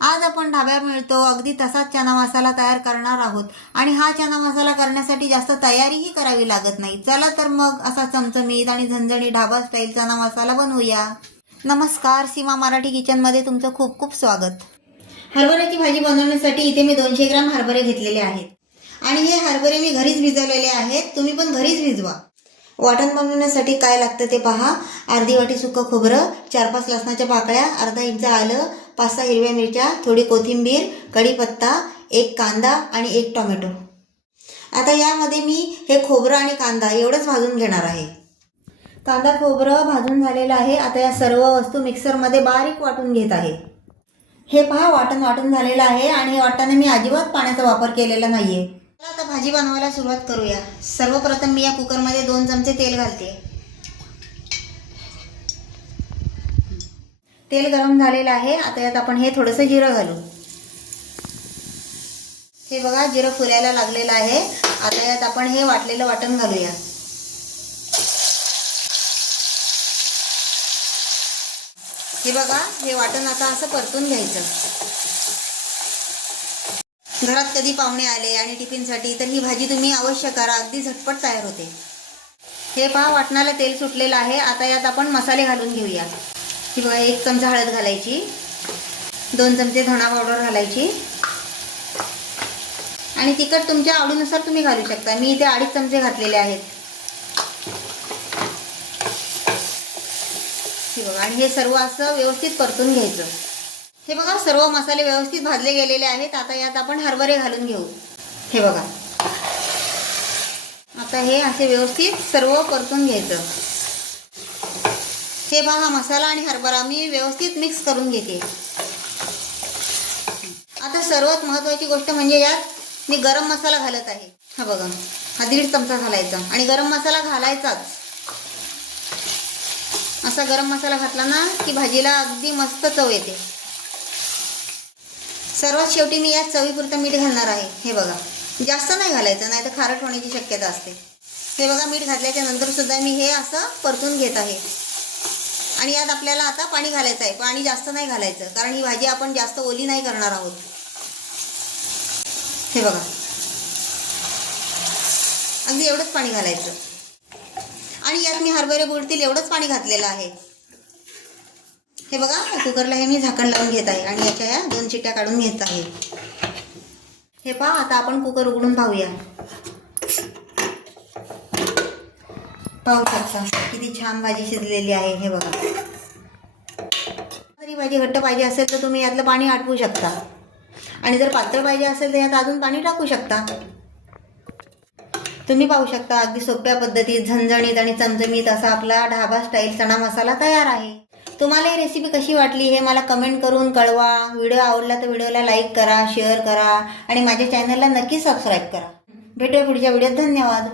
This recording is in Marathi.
आज आपण ढाब्यावर मिळतो अगदी तसाच चना मसाला तयार करणार आहोत आणि हा चना मसाला करण्यासाठी जास्त तयारीही करावी लागत नाही। चला तर मग असा चमचमीत आणि झणझणीत ढाबा स्टाईल चना मसाला बनवूया। नमस्कार, सीमा मराठी किचनमध्ये तुमचं खूप खूप स्वागत। हरभऱ्याची भाजी बनवण्यासाठी इथे मी 200 ग्राम हरभरे घेतलेले आहेत आणि हे हरभरे मी घरीच भिजवलेले आहेत, तुम्ही पण घरीच भिजवा। वाटण बनवण्यासाठी काय लागतं ते पहा। अर्धी वाटी सुकं खोबरं, 4-5 लसणाच्या पाकळ्या, अर्धा इंच आलं, 5-6 हिरव्या मिरच्या, थोडी कोथिंबीर, कढीपत्ता, 1 कांदा आणि 1 टोमॅटो। आता यामध्ये मी हे खोबरं आणि कांदा एवढंच भाजून घेणार आहे। कांदा खोबरं भाजून झालेलं आहे। आता या सर्व वस्तू मिक्सरमध्ये बारीक वाटून घेत आहे। हे पहा, वाटण झालेलं आहे आणि वाटताना मी अजिबात पाण्याचा वापर केलेला नाहीये। आता भाजी बनवायला सुरुवात करूया। सर्वप्रथम मी या कुकरमध्ये 2 चमचे तेल घालते। तेल गरम झालेलं आहे। आता यात आपण हे थोडंसं जिरं घालू। हे बघा, जिरं फुलायला लागलेलं आहे। आता यात आपण हे वाटलेलं वाटण घालूया। हे बघा, हे वाटण आता असं परतून घ्यायचं। घरात कधी पाहुणे आले आणि टिफिनसाठी तर ही भाजी तुम्ही अवश्य करा, अगदी झटपट तयार होते। हे पहा, वाटणाला तेल सुटलेलं आहे। आता यात आपण मसाले घालून घेऊया। ही बघा, 1 चमचा हळद घालायची, 2 चमचे धना पावडर घालायची आणि तिखट तुमच्या आवडीनुसार तुम्ही घालू शकता। मी इथे 2.5 चमचे घातलेले आहेत। हे बघा, आणि हे सर्व असं व्यवस्थित परतून घ्यायचं। हे बघा, सर्व मसाले व्यवस्थित भाजले गेलेले आहेत। आता यात आपण हरभरे घालून घेऊ। हे बघा, आता हे असे व्यवस्थित सर्व परतून घ्यायचं। हे पहा, मसाला आणि हरभरा मी व्यवस्थित मिक्स करून घेते। आता सर्वात महत्त्वाची गोष्ट म्हणजे यात मी गरम मसाला घालत आहे। हा बघा, हा 1.5 चमचा घालायचा आणि गरम मसाला घालायचाच। असा गरम मसाला घातला ना की भाजीला अगदी मस्त चव येते। सर्वात शेवटी मी यात चवीपुरतं मीठ घालणार आहे। हे बघा, जास्त नाही घालायचं, नाही तर खारट होण्याची शक्यता असते। हे बघा, मीठ घातल्याच्या नंतर सुद्धा मी हे असं परतून घेत आहे आणि यात आपल्याला आता पाणी घालायचं आहे। पाणी जास्त नाही घालायचं, कारण ही भाजी आपण जास्त ओली नाही करणार आहोत। हे बघा, अगदी एवढंच पाणी घालायचं आणि यात मी हरभरे बुडतील एवढंच पाणी घातलेलं आहे। हे बघा, कुकरला हे मी झाकण लावून घेत आहे आणि याच्या या 2 शिट्ट्या काढून घेत आहे। हे पहा, आता आपण कुकर उघडून पाहूया। पाहू शकता किती छान भाजी शिजलेली आहे। हे बघा, जरी भाजी घट्ट पाहिजे असेल तर तुम्ही यातलं पाणी आटवू शकता आणि जर पातळ पाहिजे असेल तर यात अजून पाणी टाकू शकता। तुम्ही पाहू शकता, अगदी सोप्या पद्धतीत झणझणीत आणि चमचमीत असा आपला ढाबा स्टाईल चना मसाला तयार आहे। तुम्हाला ही रेसिपी कशी वाटली हे मला कमेंट करून कळवा। व्हिडिओ आवडला तर व्हिडिओला लाईक करा, शेअर करा आणि माझ्या चॅनलला नक्की सबस्क्राईब करा। भेटूया पुढच्या व्हिडिओत। धन्यवाद।